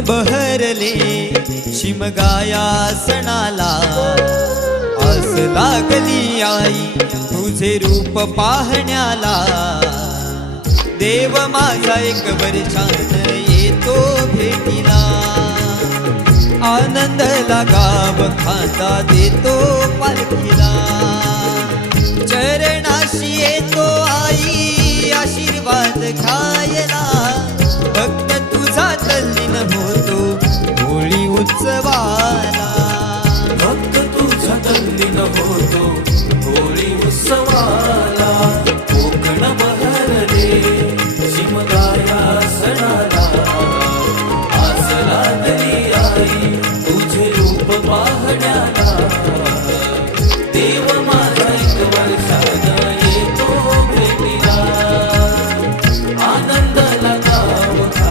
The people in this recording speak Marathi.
बहरले शिमगाया सणाला, आस लागली आई तुझे रूप पाहण्याला। देव माझा एक वर्षान येतो भेटीला, आनंद गाव खांदा देतो पालखीला। चरणाशी येतो आई आशीर्वाद खायला,